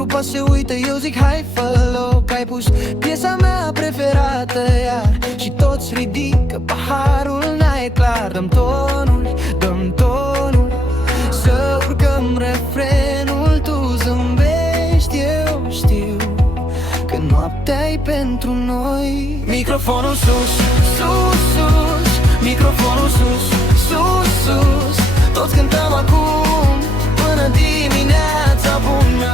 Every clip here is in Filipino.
Trupa se uită, eu zic hai fă loc. Ai pus piesa mea preferată iar și toți ridică paharul, n-ai clar. Dăm tonul, dăm tonul, să urcăm refrenul. Tu zâmbești, eu știu că noaptea-i pentru noi. Microfonul sus, sus, sus, microfonul sus, sus, sus. Toți cântăm acum până dimineața bună.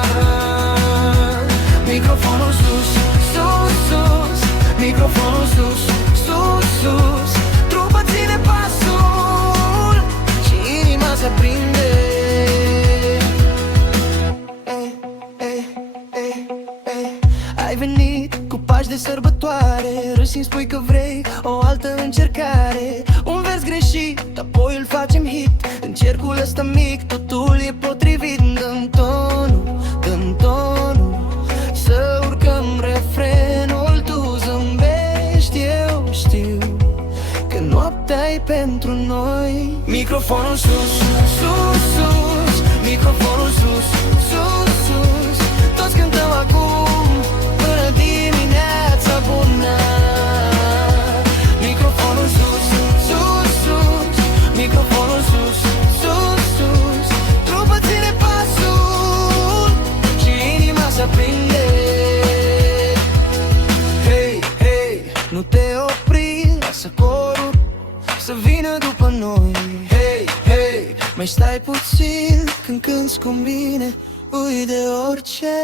Microfonul sus, sus, sus, microfonul sus, sus, sus. Trupa ține pasul și inima se aprinde. Ai venit cu pași de sărbătoare, râzi, îmi spui că vrei o altă încercare. Un vers greșit, apoi îl facem hit. În cercul ăsta mic totul e potrivit. Dăm tonul, dăm tonul, să urcăm refrenul. Tu zâmbești, eu știu că noaptea-i pentru noi. Microfonul sus, sus, sus, microfonul sus, sus, sus. Toți cântăm acum până dimineața bună. Microfonul sus, sus, sus, microfonul sus, sus, sus. Trupa ține pasul și inima se aprinde. Hei, hei, nu te opri, lasă corul să vină după noi. Hei, hei, mai stai puțin când cânti cu mine, ui de orice.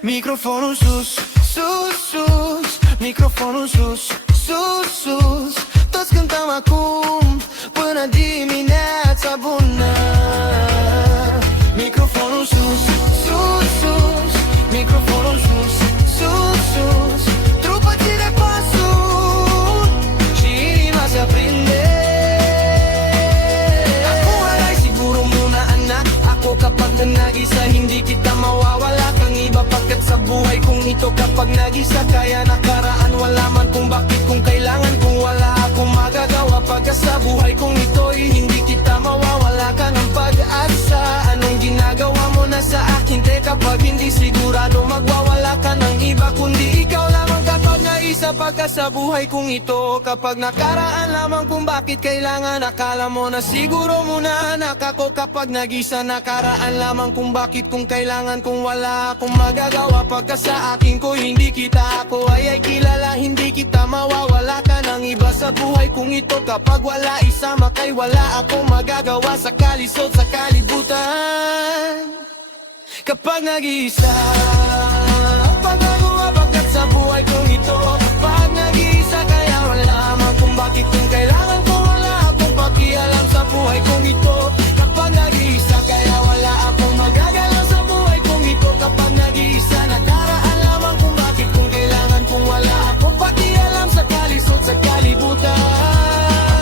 Microfonul sus, sus, sus, microfonul sus, sus, sus. Toți cântăm acum până dimineața bună. Microfonul sus, sus, sus, microfonul sus, sus, sus. Trupa ține pasul și inima se aprinde. Ako ay siguro muna anak, ako kapag nag-isa hindi kita mawawala kang iba pagkat sa buhay kong ito kapag nag-isa. Kaya nakaraan wala man kung bakit kung kailangan kung wala akong magagawa. Pagka sa buhay kong ito'y hindi kita mawawala ka ng pag-asa. Anong ginagawa mo na sa akin? Teka pag hindi sigurado magwawala ka ng iba kundi ikaw lamang kapag naisa. Pagka sa buhay kong ito kapag nakaraan lamang kung bakit kailangan. Akala mo na siguro muna anak ako kapag nag-isa. Nakaraan lamang kung bakit kung kailangan kung wala akong magagawa. Pagka sa akin ko hindi kita ako ay kilala. Hindi kita mawawala ka ng iba sa buhay kong ito. Kapag wala isama kay wala akong magagawa sa kalisod sa kalibutan. Kapag nag-iisa pagkagawa pagkat sa buhay kong ito. Kapag nag-iisa kaya wala man kung bakit kung kailangan kung wala akong pakialam sa buhay kong ito. Kapag nag-iisa kaya wala akong magagawa sa buhay kong ito. Kapag nag-iisa nakaraan lamang kung bakit kung kailangan kung wala akong pakialam sa kalisod sa kalibutan.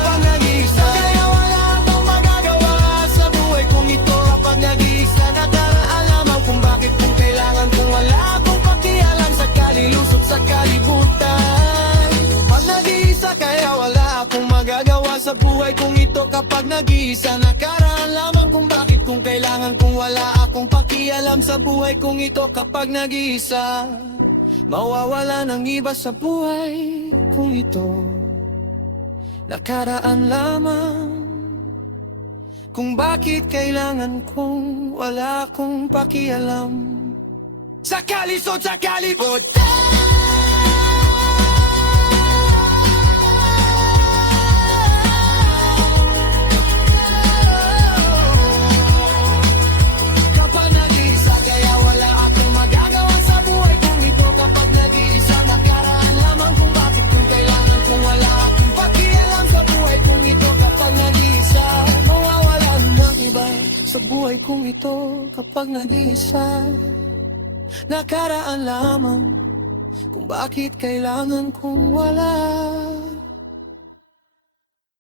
Kapag nag-iisa kaya wala akong magagawa sa buhay kong ito. Kapag nag-iisa nakaraan lamang kung bakit kung kailangan kung wala akong pakialam sa kalilusot sa kalibutan. Pag nag-iisa kaya wala akong magagawa sa buhay kong ito. Kapag nag-iisa nakaraan lamang kung bakit kung kailangan kung wala akong pakialam sa buhay kong ito. Kapag nag-iisa mawawala ng iba sa buhay kong ito. Nakaraan lamang kung bakit kailangan kung wala akong pakialam sa kalisod sa kalibutan. Kapag nag-iisa kaya wala akong magagawa sa buhay kong ito. Kapag nag-iisa nakaraan lamang kung bakit kung kailangan kung wala akong pakialam sa buhay kong ito. Kapag nag-iisa mawawalan ng iba sa buhay kong ito. Kapag nag-iisa nakaraan lamang kung bakit kailangan kung wala